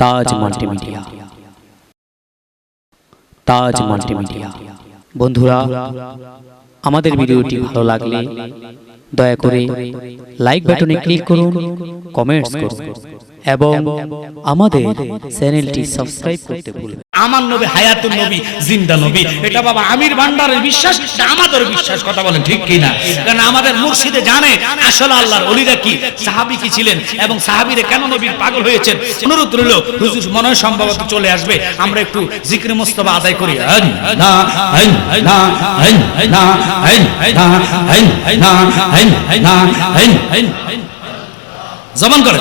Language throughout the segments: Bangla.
তাজ মাল্টিমিডিয়া। তাজ মাল্টিমিডিয়া। বন্ধুরা, আমাদের ভিডিওটি ভালো লাগলে দয়া করে লাইক বাটনে ক্লিক করুন, কমেন্টস করুন এবং আমাদের চ্যানেলটি সাবস্ক্রাইব করতে ভুলবেন না। আমার নবী হায়াতুন নবী, জিন্দা নবী, এটা বাবা আমির ভান্ডারের বিশ্বাস, এটা আমাদের বিশ্বাস। কথা বলেন ঠিক কি না? কারণ আমাদের মুর্শিদে জানে আসলে আল্লাহর ওলিরা কি, সাহাবী কি ছিলেন এবং সাহাবীরা কেন নবীর পাগল হয়েছেন। অনুরোধ রইল, হুজুর মনে হয় সম্ভবত চলে আসবে, আমরা একটু জিকরে মুস্তাফা আদায় করি। জবান করে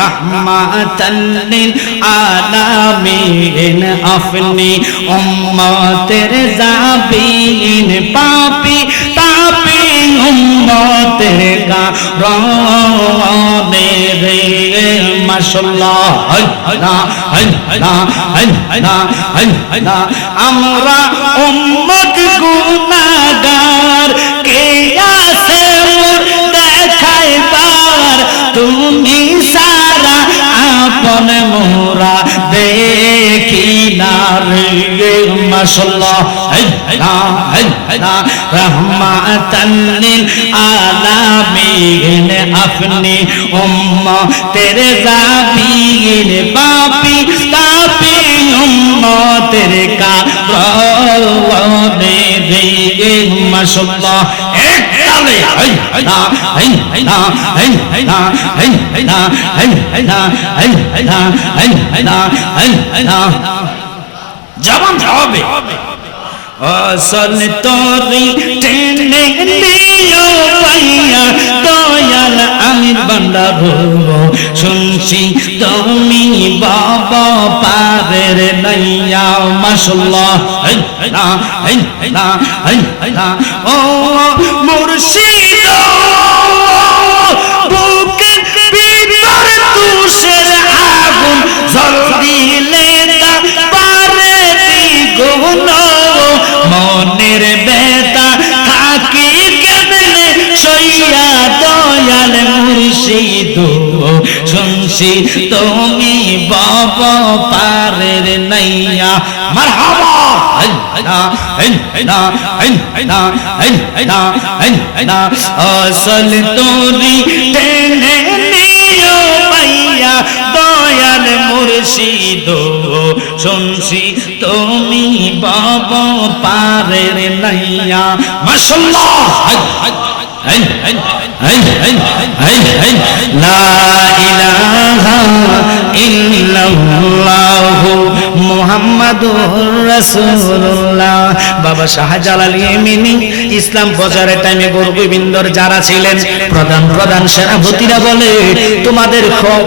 রহমাতান লিল আলামিন আপনি উম্মতের জাবিন পাপী তাপী উম্মতের কারণে রে মাশাআল্লাহ আমরা উম্মত গুনাহগার কে আছে মোর দেখাইবার তুমি সারা আপন মোরা দেখি না রে মাশাআল্লাহ রহমাতান লিল আলামিন আপনি উম্মতের জাবিন পাপী তাপী উম্মতের কারণে রে মাশাআল্লাহ। এক তালে জবান হবে। আসল তোরি টেনে নিও পাইয়া দয়াল আমির ভান্ডার শুনছি তুমি বাবা পারের নাইয়া মাশাআল্লাহ। ও মুর্শিদ বুকের ভিতর তুষের আগুন জ্বলদিলে তা পারে দ্বিগুণ মনের বেতা থাকি কেমনে সইয়া দয়াল মুর্শিদ শুনছি তুমি বাবা পারের নাইয়া মারহাবা। আসল তোরি টেনে নিও পাইয়া দয়াল মুর্শিদ শুনছি তুমি বাবা পারের নাইয়া মাশাআল্লাহ। লা ইলাহা ইল্লাল্লাহু মুহাম্মাদুর রাসূলুল্লাহ। বাবা শাহজালাল ইয়েমেনি ইসলাম প্রচারের টাইমে গোবিন্দর যারা ছিলেন প্রধান সেনাপতিরা বলে, তোমাদের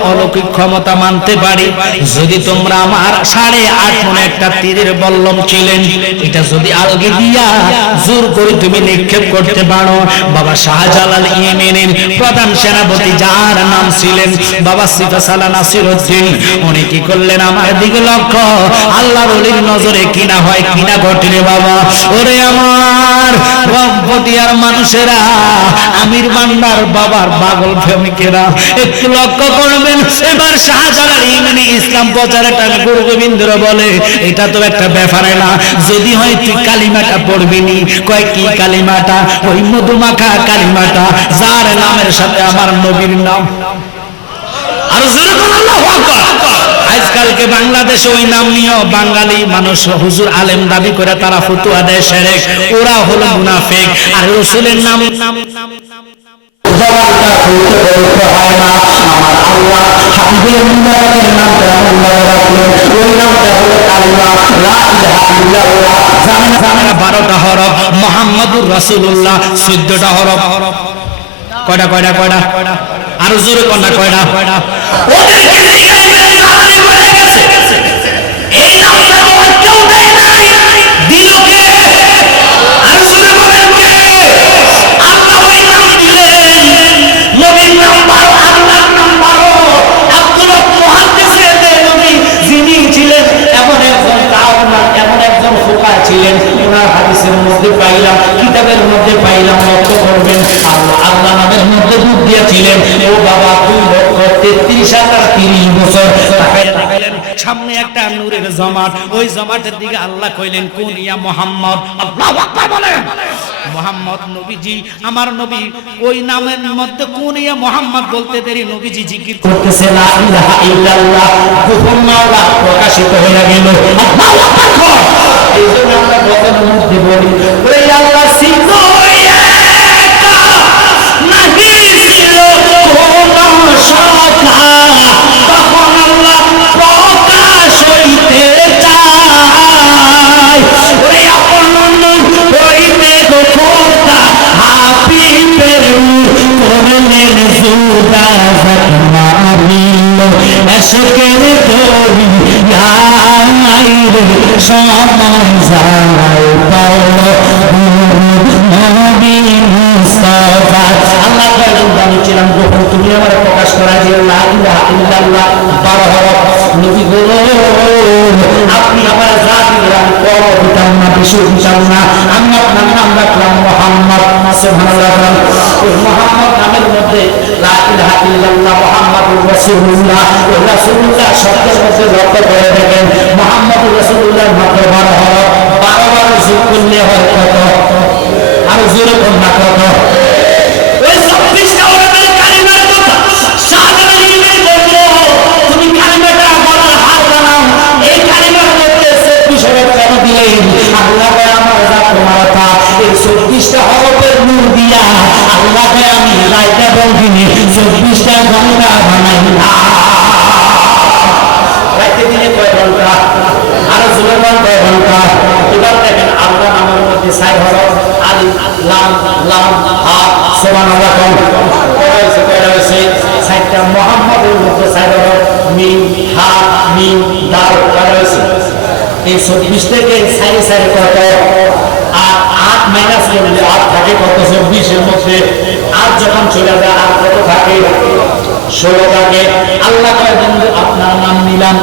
অলৌকিক ক্ষমতা মানতে পারি যদি তোমরা আমার 8.5 মণ একটা তীরের বল্লম ছিলেন, এটা যদি আলগে দিয়া জোর করে তুমি নিক্ষেপ করতে পারো। বাবা শাহজালাল ইয়েমেনের প্রধান সেনাপতি যার নাম ছিলেন বাবা সিফাসালা নাসিরউদ্দিন, উনি কি করলেন, আমার দিকে লক্ষ্য, আল্লাহর ওলির নজরে কিনা হয় কিনা ঘটে রে বাবা। ওরে আমার রব্বটিয়ার মানুষেরা, আমির ভান্ডার বাবার পাগল প্রেমিকেরা, একটু লক্ষ্য করবেন। এবার শাহজালাল ইয়েমেনি ইসলাম প্রচারের টাইমে গুরু গোবিন্দর বলে, এটা তো একটা ব্যাপার না, যদি হয় তুই কালিমাটা পড়বি নি। কয় কি কালিমাটা? ওই মধুমাখা কালিমাটা যার নামের সাথে আমার নবীর নাম। আর জোরে বল আল্লাহু আকবার। আজকালকে বাংলাদেশে ওই নাম নিয়ে বাঙালি মানুষ হুজুর আলেম দাবি করে তারা ফতোয়া দেয় শিরক, ওরা হলো মুনাফিক। আর রাসূলের নাম জবানটা খুলতে বলতে হয় না। আমার আল্লাহ হাবিবের মুবারকের নামটা আল্লাহ রাখলেন, ওই নামটা হলো কালিমা লা ইলাহা ইল্লাল্লাহ। জানেন 12টা হরফ, মুহাম্মাদুর রাসূলুল্লাহ 14টা হরফ। কয়টা? আরো জোরে কোনটা? কয়টা? ওদেরকে জিজ্ঞাসা সামনে হয়ে গেছে, এই নামটা আমার কেউ দেয় নাই, দিল কে? আর জোরে বলেন কে? আল্লাহ ওই নাম দিলেন, নবীর নাম 12, আল্লাহর নাম 12। আব্দুল মুহাদ্দিসের নবী যিনি ছিলেন এমন একজন দাওয়াত, এমন একজন ফুকাহ ছিলেন, ওনার হাদিসের মধ্যে পাইলাম, কিতাবের মধ্যে পাইলাম, লক্ষ্য করবেন আল্লাহ নামের মধ্যে দুধ দিয়ে এসেছিলেন। ও বাবা 2,33,030 বছর তাকায় দেখলেন সামনে একটা নূরের জমাট, ওই জমাটের দিকে আল্লাহ কইলেন কোন ইয়া মুহাম্মদ, আল্লাহু আকবার বলেন। মুহাম্মদ নবীজি আমার নবী, ওই নামের মধ্যে কোন ইয়া মুহাম্মদ বলতে দেরি নবীজি জিকির করতেছে লা ইলাহা ইল্লাল্লাহ, গোপন মাওলা প্রকাশিত হয়ে গেল। আল্লাহু আকবার। এই জন্য আমরা বদন মধ্যে বলি ওই আল্লাহ ছিল একা, নাহি ছিল কোন শাখা, তখন আল্লাহ প্রকাশ হইতে চায়। ওই আপন হইতে গোপনতা হাবিবের করলেন জুদা মারিল এসকের দরি সময় যায় পাওয়া নবী মুস্তাফা। আল্লাহ জানিয়েছিলাম যখন তুমি আমার প্রকাশ করা যে লা ইলাহা ইল্লাল্লাহ 12 হরফ, নবী বলো আপনি আমার জাতি দিলাম কর দিতাম না, বেশি দিতাম না, আমি আপনার নাম রাখলাম মুহাম্মদ। সুবহানাল্লাহ। ওই মুহাম্মদ নামের মধ্যে লা ইলাহা ইল্লাল্লাহ মুহাম্মাদুর রাসূলুল্লাহ, ওই রাসূলুল্লাহ শব্দের মধ্যে লক্ষ্য করে দেখেন মুহাম্মাদুর রাসূলুল্লাহ মাত্র 12 হরফ, 12 যোগ করলে হয় কত? আর জোরে কোন না কত? ওই 26টা ওরাদের কালিমার কথা শাহজালাল ইমাম বলল তুমি কালিমাটা বলার হাত বানাও, এই কালিমার মধ্যে 26 হরফ কেন দিলেন? আল্লাহ কয় আমার জাত তোমার তা এই 26টা হরফের নূর দিয়া আল্লাহ কয় আমি রাত এবং দিনে 24টা ঘন্টা বানাই না। রাতে দিনে কয় ঘন্টা? আরো জোরে বল কয় ঘন্টা? এবার দেখেন আল্লাহ নামের মধ্যে 4 হরফ আলিফ লাম লাম হা সুবহানাল্লাহ কয়টা হয়েছে? 4টা। মুহাম্মাদের মধ্যে 4 হরফ মিম হা মিম দাল কয়টা হয়েছে? এই 24 থেকে 4 কত? আর 8 মাইনাস করলে 8 থাকে কত? 24 এর মধ্যে 8 যখন চলে যায় আর কত থাকে? 16 থাকে। আল্লাহ কয় বন্ধু আপনার নাম নিলাম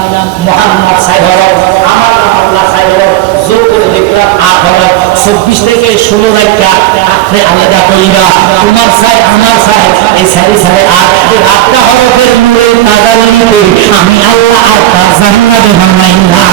মুহাম্মদ 4 হরফ, আমার নাম আল্লাহ 4 হরফ, যোগ করে দেখলাম 8 হরফ। 24 থেকে 16 রাখা আপনি আলাদা কইরা তোমার 4 আমার 4 এই 4 8 এই 8টা হরফের নূরে তাজাল্লিতে আমি আল্লাহ আর তার জান্নাতে বানাই না।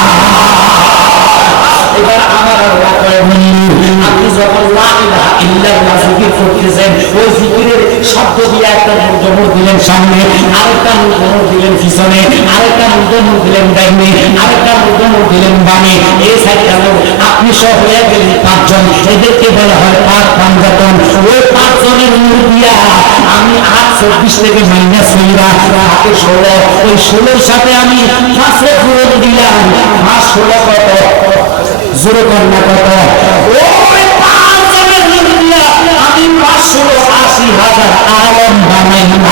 এবার আমার আল্লাহ কয় বন্ধু আপনি যখন লা ইলাহা ইল্লাল্লাহ জিকির করতেছেন ওই জিকিরের শব্দ দিয়ে একটা মুদ্রা দিলেন সামনে, আরেকটা মুদ্রা দিলেন পিছনে, আরেকটা মুদ্রা দিলেন ডাইনে, আরেকটা মুদ্রা দিলেন বামে, এই 4টা লোক আপনি সব হয়ে গেলেন 5 জন। এদেরকে বলা হয় 5 পাঞ্জাতন। ওই 5 জনের নূর দিয়া আমি 8 24 থেকে মাইনাস কইরা হাতে 16, ওই 16 সাথে আমি 5 এ পূরণ দিলাম। 5 16 কত? জোরে কর না কত? ওই 5 জনের নূর দিয়া আমি 580,000 আলম বানাইলাম।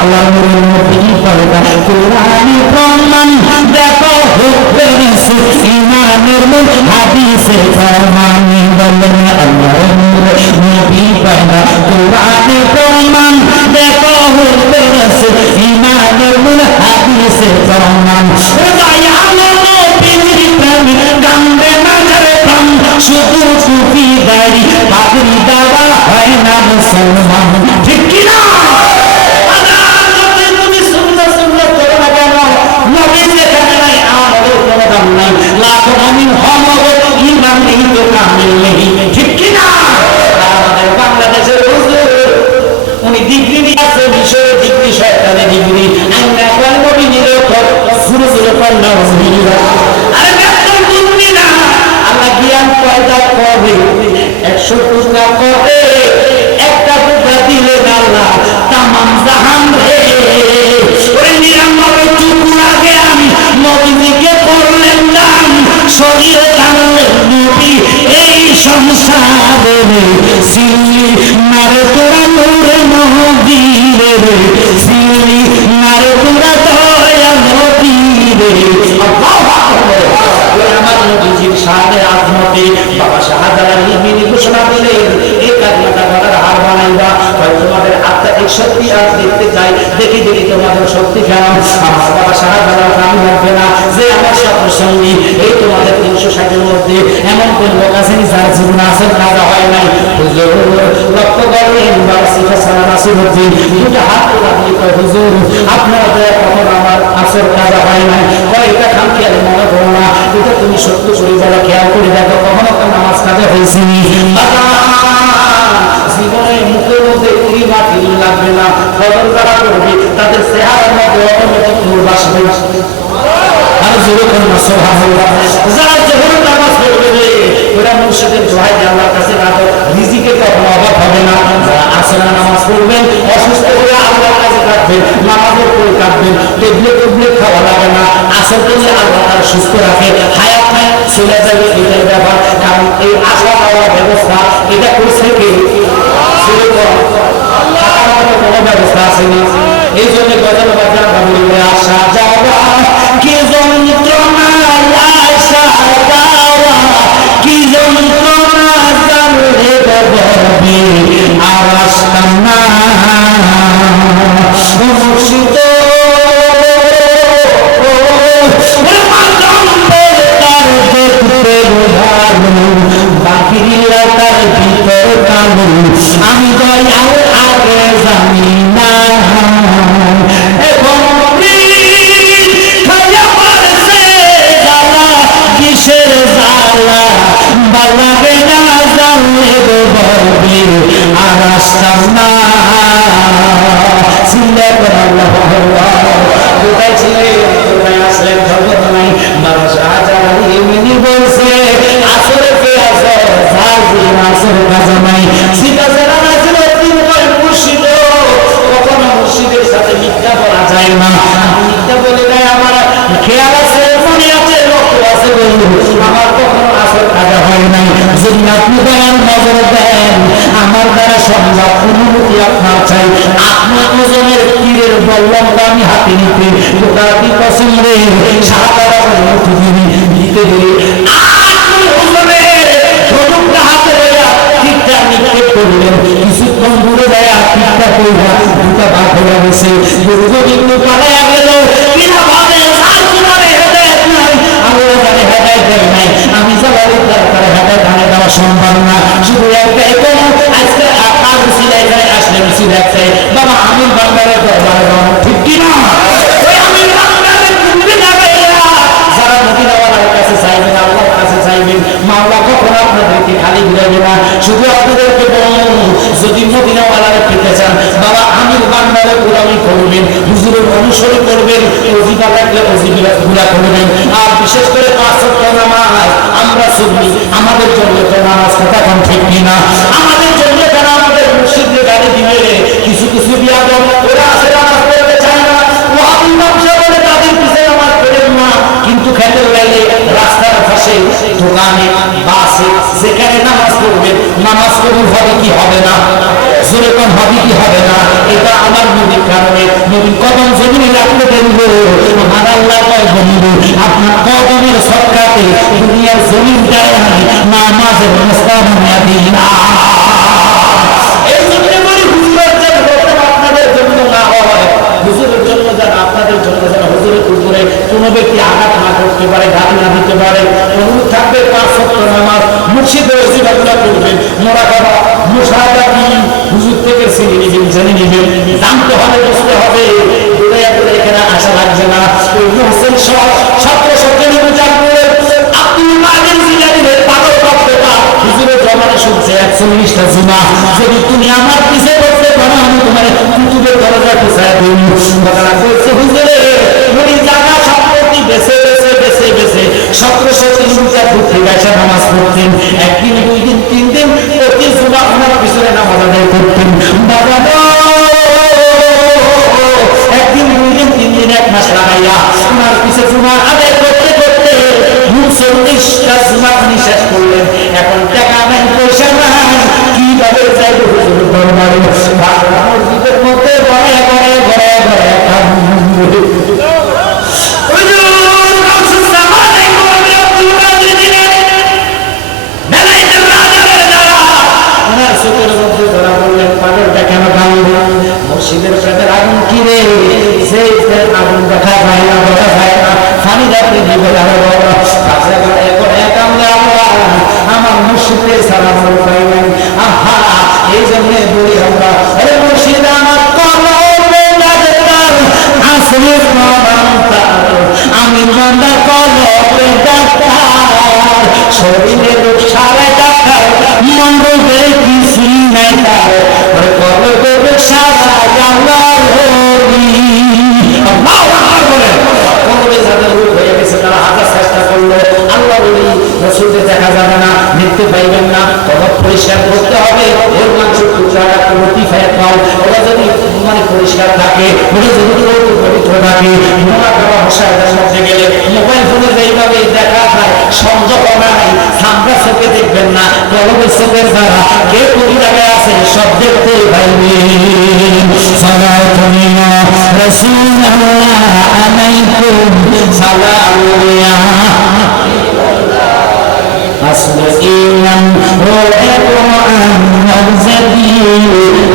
আল্লাহ নূরের মধ্যে কি করে কোরআনি প্রমাণ দেখো হুকুমের রাসূল ইমানের মূল হাদিসে প্রমাণ বলেন আল্লাহ নূরের নবী পয়দা কোরআনি প্রমাণ দেখো হুকুমের রাসূল ইমানের মূল হাদিসে প্রমাণ। ভাই আল্লাহ নবীর প্রেম গান্ধে নাজার প্রাণ শুধু টুপি দাড়ি পাগড়ি দেওয়া হয় না মুসলমান, ঠিক কি না? ঠিক কিনা? বাংলাদেশের উনি ডিগ্রি নিয়ে আছে, বিষয়ে ডিগ্রি, সরকারি ডিগ্রি, আল্লাহ জ্ঞান পয়দা করে 100 টুকরা করে, একটা টুকরা দিলেন আল্লাহ তামাম জাহান রে। ওই 99 টুকরাকে আমি নবীকে করলেন দান, শরীরে টানলেন নবী এই সংসারে সিলি মারে তোরা নূরে নবীরে সিলি মারে তোরা দয়া নবীরে। আমার নবীজির শাহের আজমতে বাবা শাহজালাল ইলমি ঘোষণা দিলেন এই কালিমাটা বলার হার বানাইবা, হয় তোমাদের আত্মা এক শক্তি আজ দেখতে চাই দেখি দেখি তোমাদের শক্তি কেন? আমার বাবা শাহজালাল আমি লাগবে না যে আমার স্বপ্ন সঙ্গী। এই তোমাদের 360-এর মধ্যে এমন কোন লোক আছেন যার জীবনে আসল কাজা হয় নাই? হুজুর লক্ষ্য করেন বাবা সিফা সালাম নাসিরউদ্দিন দুটো হাত তোলা দিয়ে কয়, হুজুর আপনারা তো কখন আমার আসল কাজা হয় নাই। কয় এটা খামখেয়ালি মনে করো না, এটা তুমি সত্য করে বলো, খেয়াল করে দেখো কখনো তো নামাজ কাজা হয়েছে জীবনে মুখের মধ্যে ক্রিমা ক্রিম লাগবে না। ফজর যারা করবে তাদের চেহারার মধ্যে অটোমেটিক নূর আসবে। আর জোরে করে না সুবহানাল্লাহ। যারা জোহরের নামাজ পড়বে ওরা মুর্শিদের দোহাই দিয়ে আল্লাহর কাছে রাখো, রিজিকের কখনো অভাব হবে না। যারা আসরের নামাজ পড়বেন অসুস্থ হলে আল্লাহর কাছে থাকবেন, নামাজের পড়ে থাকবেন, ট্যাবলেট খাওয়া লাগে না। আসর করলে আল্লাহ তার সুস্থ রাখে, হায়াত নাই চলে যাবে এটাই ব্যাপার। কারণ এই আসা যাওয়ার ব্যবস্থা এটা করছে কে? কোনো ব্যবস্থা আসেনি। এই জন্য গজল বাজার বলি আসা যাওয়া কি যন্ত্রণা, আসা যাওয়া কি যন্ত্রণা, জানলে বলবি আর আসতাম না মুর্শিদ বাকিরা তার ভিতর কালো, আমি দয়াল আগে জানি না। এখন কিসের জ্বালা বালাবে না, জানলে বলবি আর আসতাম না। চিন্তা করা কোথায় ছিলেন, কোথায় আসলেন খবর নাই। বাবা শাহজালাল এমনি বলছে আসরে কে আছে, আসরে কাজা নাই। সিধা যারা নাছিল মুর্শিদ, কখনো মুর্শিদের সাথে মিথ্যা বলা যায় না। মিথ্যা বলে দেয় আমার খেয়াল আছে, মনে আছে, লক্ষ্য আছে বন্ধু, আমার কখনো আসর কাজা হয় নাই। যদি আপনি দেন নজর দেন, আমার দ্বারা সম্ভব অনুমতি আপনার চাই। আপনার ওজনের তীরের বল্লমটা আমি হাতে নিতে গোটাটি পছন্দে সারা অনুমতি দিতে দিলে কিছুক্ষণ দূরে যায় তীরটা কইরা দুটা বাঘ হয়ে গেছে। একটু পালাইয়া গেল কিনা ভাবে আমি যাবার তারা হেঁটায় ধানে দেওয়া সম্ভব না। শুধু একটাই কোনো আজকে কাজ ছিল এখানে আসলে মিছিল একটাই, বাবা আমির বাংলার দরবারে ঠিক কিনা? যারা মদিনাওয়ালার কাছে চাইবেন, আল্লাহর কাছে চাইবেন, মাওলা কখন আপনাদেরকে খালি ঘুরাবে না। শুধু আপনাদেরকে বলুন, যদি মদিনাওয়ালারে পেতে চান বাবা আমির বাংলারে গোলামি করবেন, হুজুরের অনুসরণ করবেন, ওজিফা থাকলে ওজিফা পুরা করবেন। আর বিশেষ করে 5 ওয়াক্ত নামাজ আমরা সুন্নি, আমাদের জন্য তো নামাজ কথা কোন ঠিক কিনা? আমাদের জন্য যারা আমাদের মুর্শিদদের গাড়ি দিবে, কিছু কিছু বিয়াদব ওরা আসে নামাজ পড়তে চায় না, ও আবুল ব্যবসা বলে তাদের পিছনে নামাজ পড়েন না। কিন্তু খেতে লাইলে রাস্তার পাশে, দোকানে, বাসে যেখানে নামাজ পড়বেন, নামাজ কবুল হবে কি হবে না? জোরে কোন হবে কি হবে না? এটা আমার নবীর কারণে। নবীর কদম জমিনে রাখতে দেব, আমার আল্লাহ কয় বন্ধু আপনার কদমের সরকারে দুনিয়ার জমিনটাই আমি নামাজের ব্যবস্থা বানিয়ে দিই না। এই জন্য বলি হুজুরের জন্য আপনাদের জন্য না হয়, হুজুরের জন্য যেন আপনাদের জন্য যেন হুজুরের উপরে কোনো ব্যক্তি আঘাত না করতে পারে, গালি না দিতে পারে। অনুরোধ থাকবে 5 ওয়াক্ত নামাজ মুর্শিদের ওজিফাগুলো করবেন, মুরাকাবা মুশাহাদা কি হুজুর থেকে জেনে নিবেন, জানতে হবে, বুঝতে হবে। এখানে আসা লাগবে না। ওই হোসেন সহ 1793 জানবে আব্দুল কাদের জিলানীর পাগল বক্তব্য হুজুরের জমানে শুনছে 140টা জিনা। যদি তুমি আমার পিছে বসতে পারো আমি তোমার কুতুবের দরজা পিছায় দিই। বাবা বলছে হুজুরে ওই জায়গা সম্পত্তি বেছে বেছে বেছে বেছে 1703 ফুটি গাছা নামাজ পড়তেন। একদিন, 2 দিন, 3 দিন প্রতি জুমা ওনার পিছনে নামাজ আদায় করতেন। বাবা একদিন, 2 দিন, 3 দিন, 1 মাস লাগাইয়া ওনার পিছে জুমা আদায় করতে করতে 40টা জুমা উনি শেষ করলেন। এখন টাকা নাই, পয়সা নাই, কিভাবে যাইব হুজুর দরবারে? মসজিদের মধ্যে ঘরে ঘরে ঘরে ঘরে মসজিদের আগুন কি রে, যে আগুন দেখা যায় না, দেখা যায় না, পানি রাখতে দিবে না বাবা, কাছে গায়ে করে কামলে আল্লাহ আমার মুর্শিদে সালাম পাই নাই। আহা, এই জন্য বলি আমরা, আরে মুর্শিদ আমার কলমে ডাক্তার, আসলে আমি বান্দা কলমে ডাক্তার, শরীরে রোগ সারা ডাক্তার, মন রোগে কিছুই নাই তার, কলমে রোগ সারা আল্লাহর হরি। আল্লাহু আকবার বলেন। কলমে যাদের রোগ হয়ে গেছে তারা হাজার চেষ্টা করলো, আল্লাহ বলি রসুলকে দেখা যাবে না, দেখতে পাইবেন না, কলম পরিষ্কার করতে হবে, ওর মাংস টুকরাটা কোনো টিফায় খাও, ওরা যদি মানে পরিষ্কার থাকে, ওরা যদি পবিত্র থাকে, নোংরা খাওয়া মশাইদের মধ্যে গেলে মোবাইল ফোনে যেইভাবে দেখা যায় সংযোগ নাই, সামনে চোখে দেখবেন না, কলমের চোখের দ্বারা কে কোন জায়গায় আছে সব দেখতে পাইবেন। সালাতুল্লাহ রাসূলুল্লাহ আলাইকুম সালামুল্লাহ আসলে ইমান রোহে কোরআন মজদি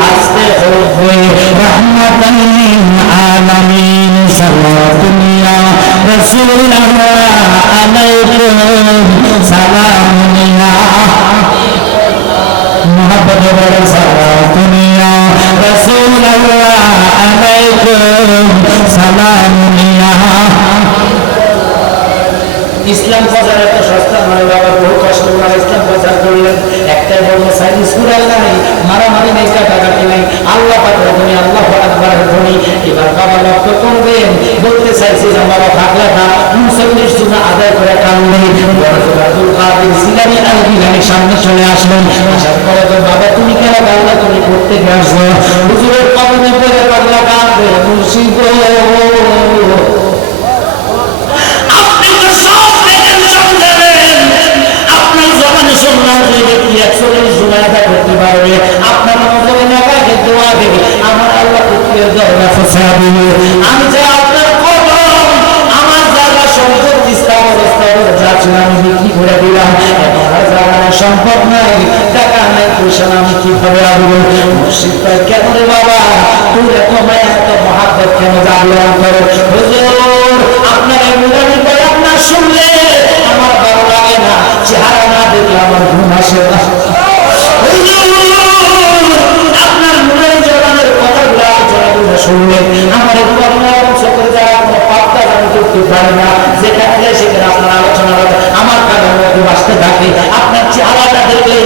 হাসতে হবে রহমাতাল লিল আলামিন। সালাতুল্লাহ রাসূলুল্লাহ আলাইকুম সালামুল্লাহ মোহাম্মদ বড় সালাতুল্লাহ রাসূলুল্লাহ আলাইকুম সালামুল্লাহ। ইসলাম প্রচার এত সস্তা নয় বাবা, বহু কষ্ট করে ইসলাম প্রচার করলেন। একটাই বলবো সাইন্স স্কুল নাই, মারামারি নেই, কাটাকাটি নেই, আল্লাহ পাকের ধ্বনি, আল্লাহু আকবারের ধ্বনি। এবার বাবা লক্ষ্য করবেন, বলতে চাইছি যে বাবা থাকলে না মুসল্লির জন্য আদায় করে কান্দে। আব্দুল কাদের জিলানী আল জিলানী সামনে চলে আসলেন, আসার পরে তো বাবা তুমি কেন গাওয়া, তুমি করতে আসো? হুজুরের কবরে পড়ে পাগলা কাঁদবে, মুর্শিদ করতে পারবে, আপনার দোয়া দেবে, আমার আল্লাহ আমি চাই আপনার কদম, আমার জায়গা সম্পত্তি আমি বিক্রি করে দিলাম, সম্পদ নাই, টাকা নাই, পয়সা আমি কিভাবে আসবো? মুর্শিদ ভাই কেন রে বাবা, তুই এত মায়া এত মহাব্বত কেন জাগলাম করো? হুজুর আপনার এই মুরানি বয়ান না শুনলে আমার ভালো লাগে না, চেহারা না দেখলে আমার ঘুম আসে না। আপনার মুরানি জবানের কথাগুলো আলোচনাগুলো শুনলে আমার একটু চোখের যারা কোনো পাত্তা আমি করতে পারি না, যেখানে সেখানে আপনার আলোচনা হবে, আমার কারণে মধ্যে বাঁচতে থাকে। আপনার চেহারাটা দেখলে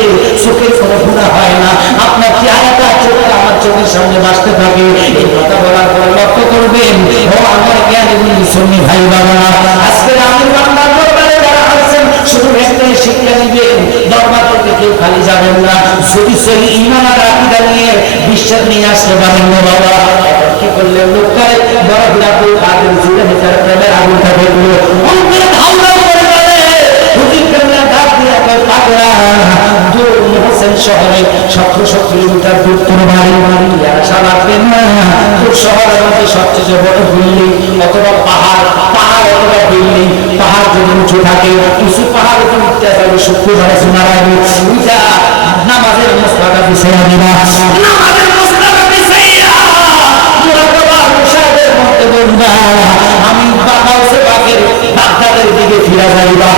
চোখের কোনো গুণা হয় না, আপনার চেহারাটা চোখে আমার চোখের সামনে বাঁচতে থাকে। এই কথা বলার পরে লক্ষ্য করবেন, ও আমার জ্ঞানী সুন্নি ভাই বাবা, আজকে আমি বাংলার দরবারে যারা আছেন শুধু একটাই শিক্ষা নিবেন, দরবার থেকে কেউ খালি যাবেন না, যদি সহি ঈমান আর আকীদা নিয়ে বিশ্বাস নিয়ে আসতে পারেন না বাবা। কি করলে লোকটাই বড় আব্দুল কাদের জিলানী তার প্রেমের আগুনটা দেখলো, অন্তরে ধাওয়া করে গেলে হুজুর কেমনে ডাক দিয়ে কয় পাগলা, দূর মোহসেন শহরে 1700 কিলোমিটার দূর তোর বাড়ি, আশা রাখবেন না তোর শহরের মধ্যে সবচেয়ে বড় বিল্ডিং অথবা পাহাড়, পাহাড় অথবা বিল্ডিং, পাহাড় যদি উঁচু থাকে, উঁচু পাহাড় উপর উঠতে যাবে শুক্রবারে শোনার আগে উঠা নামাজের মসলাটা পিছিয়ে দিবা, নামাজের মসলাটা পিছিয়ে বলবা আমি বাগাউসে বাগের বাগদাদের দিকে ফিরা যাইবা,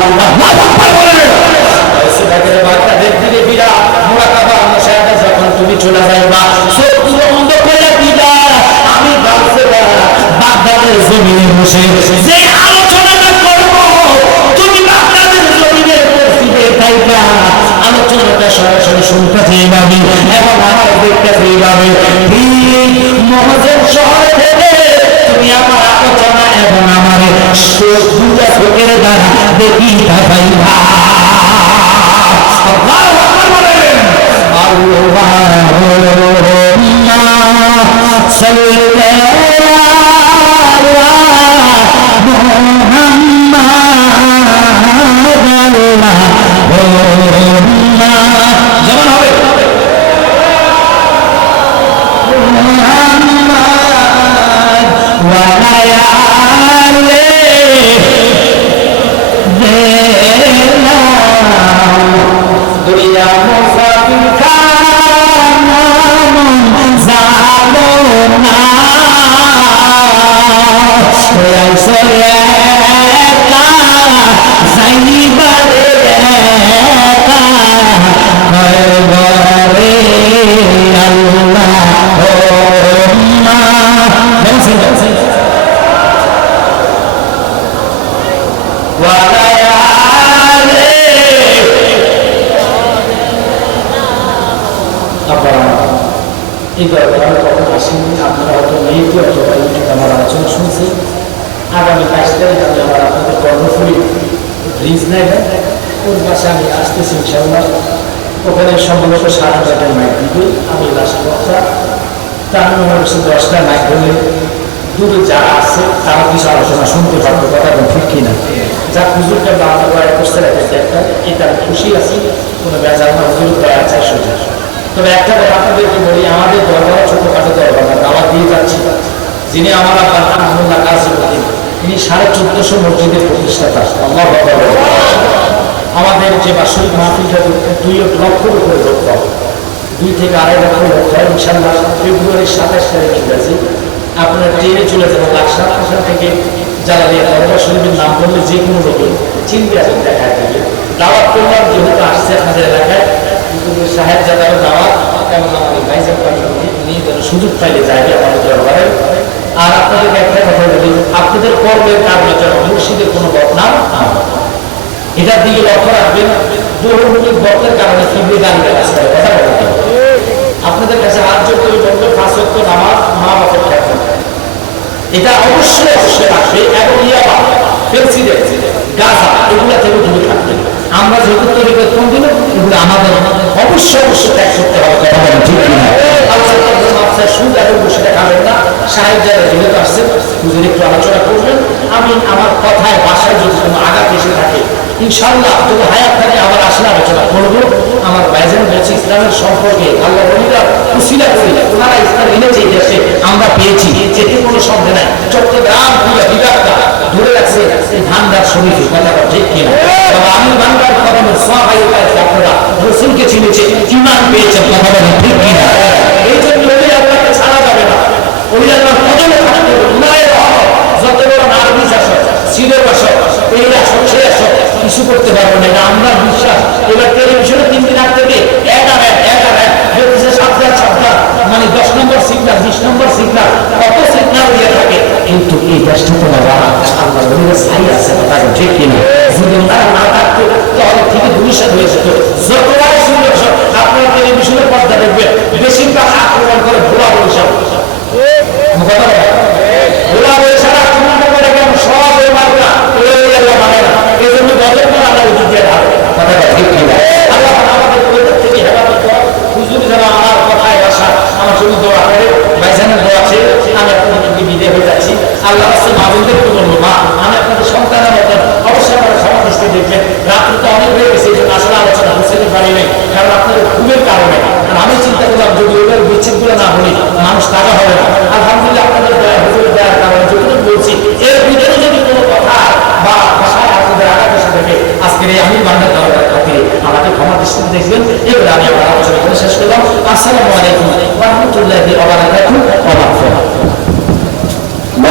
বাগদাদের দিকে ফিরা মুরাকাবা মশাইদা যখন তুমি চলে যাইবা চোখ বন্ধ করে দিবা, আমি গাউসে বাগদাদের জমিনে বসে যে আলোচনাটা করব তুমি বাগদাদের জমিনে বসিবে তাইবা, আলোচনাটা সরাসরি শুনতে চাইবাবে এবং আমার দেখতে চাইবাবে। ঠিক মহজের শহর থেকে তুমি আমার আলোচনা এবং আমার দুটা চোখের দ্বারা দেখিতা পাইবা। যেমন হবে না দরবারে কখন আসেনি, আপনারা হয়তো মেয়েটি অথবা ইউটিউবে আমার আলোচনা শুনছি। আগামী 22 তারিখ আমি আমার আপনাদের কর্ণফুলী ব্রিজ নেই ওর পাশে আমি আসতেছি ইনশাআল্লাহ। ওখানে সম্ভবত 7:30 মাইক দিবে, আমি লাস্ট বক্তা। তার আমার 10টা মাইক হলে দূরে যারা আছে তারা কিছু আলোচনা শুনতে পারবো, কথা ঠিক কিনা। যা হুজুরকে বাংলা করে করছে একটা, এটা আমি খুশি আছি, কোনো বেজার না, হুজুর দয়া চাই সুযোগ। তবে একটা কথা আপনাদেরকে বলি, আমাদের দরবারে ছোটখাটো দরবার দাওয়াত দিয়ে যাচ্ছি। যিনি আমার আব্বা আহমদুল্লাহ কাজীউদ্দিন, তিনি 1450 মসজিদের প্রতিষ্ঠাতা। আল্লাহু আকবার। আমাদের যে বার্ষিক মাহফিলটা 2 লক্ষের উপরে লোক পাবো, 2 থেকে 2.5 লক্ষ লোক হয় ইনশাআল্লাহ। ফেব্রুয়ারির 27 তারিখ ইংরেজি আপনারা ট্রেনে চলে যাবেন লাকসাম। ওখান থেকে জালালিয়া দরবার শরীফের নাম বললে যে কোনো লোকে চিনতে আসবেন, দেখায় থাকে। দাওয়াত করলাম যেহেতু আসছে আপনাদের এলাকায়, সাহেব যাদের দাওয়াত এবং আমাদের ভাইজান নিয়ে যেন সুযোগ পাইলে যাবে আমাদের দরবারে। আর আপনাদের একটা কথা বলি, আপনাদের কর্মের কারণে যেন মুর্শিদের কোনো বদনাম না হয়, এটার দিকে লক্ষ্য রাখবেন। বহুমুখী বক্তের কারণে কিবলি দাঁড়িয়ে কাজ করে, কথা বলতে আপনাদের কাছে হাত জোর করে বলবে 5 ওয়াক্ত নামাজ মা বাপের খেয়াল, এটা অবশ্যই অবশ্যই রাখবে। এবং ইয়াবা, ফেন্সিডেন্ট, গাঁজা এগুলো থেকে দূরে থাকবে। আমরা যেহেতু তৈরি করে কোন দিন এগুলো আমাদের অবশ্যই অবশ্যই ত্যাগ করতে হবে, কথা বলেন ঠিক কিনা। সুদ এবং বসে খাবেন না। সাহেব যারা যেহেতু আসছেন হুজুর একটু আলোচনা করবেন। আমি আমার কথায় বাসায় যদি কোনো আঘাত এসে থাকে ইনশাআল্লাহ যদি হায়াত থাকে আবার আসলে আলোচনা করবো। আমার ভাইজান বলছে ইসলামের সম্পর্কে আল্লাহ ওলিরা উসিলা করি, ওনারা ইসলাম এনেছে এই দেশে, আমরা পেয়েছি, যেতে কোনো সন্দেহ নাই। চট্টগ্রাম পুরো বিভাগটা ধরে রাখছে এই ধানদার শরীফে, কথা ঠিক কিনা। আমি বাংলার কদমের সোয়াবাই আপনারা রসুলকে চিনেছে, ইমান পেয়েছেন, কথা বলেন ঠিক কিনা। এই জন্য আল্লাহকে ছাড়া যাবে না, ওই আল্লাহর কদমে থাকতে হবে। উনারের যত বড় নার্ভিস আসো, সিলেট আসো, এই আসো, সে আসো, কিছু করতে পারবো না, এটা আমরা বিশ্বাস। এবার টেলিভিশনে 3 দিন আগ থেকে এক মানে 10 নম্বর সিগনাল, 20 নম্বর সিগনাল, কত সিগনাল দিয়ে থাকে। কিন্তু এই দেশটা তো আল্লাহ ছাই আছে, কথা ঠিক কিনা। যদি ওনারা না থাকতো তাহলে থেকে ভবিষ্যৎ হয়ে যেত। যতবার সুযোগ আপনারা টেলিভিশনের পর্দা দেখবেন বেশিরভাগ আক্রমণ করে ভোলা বরিশাল, ভোলা বরিশাল আক্রমণ করে কেন সব ওই মার্কা মানে না। এই জন্য বদল করে আমরা উঠে দিয়ে ঢালবো, কথাটা ঠিক কিনা। আল্লাহ আমাদের ওইটার থেকে হেফাজত করো। হুজুর যারা আমার কথায় বাসা আমার জন্য দোয়া করে, ভাইজানের দোয়া আছে। আমি আপনাদেরকে বিদায় হয়ে যাচ্ছি। আল্লাহ রাস্তায় মাহবুবদেরকে বলবো, মা আমি আপনাদের সন্তানের মতন অবশ্যই আপনারা সমাজ দৃষ্টি দেখবেন। রাত্রি তো অনেক হয়ে গেছে, এই জন্য আসলে আলোচনা বুঝতে পারি নাই, কারণ আপনাদের ঘুমের কারণে। আর আমি চিন্তা করলাম যদি ওদের বিচ্ছেদগুলো না বলি মানুষ তাজা হবে না। আলহামদুলিল্লাহ আপনাদের দয়া, হুজুরের দয়ার কারণে যতটুকু বলছি এর ভিতরে যদি কোনো কথা বা ভাষায় আপনাদের আঘাত এসে থাকে আজকের এই আমি বাংলা দরকার খাতিরে আমাকে ক্ষমা দৃষ্টিতে দেখবেন। এগুলো আমি আমার আলোচনা করে শেষ করলাম। আসসালামু আলাইকুম ওয়া রাহমাতুল্লাহি ওয়া বারাকাতুহু।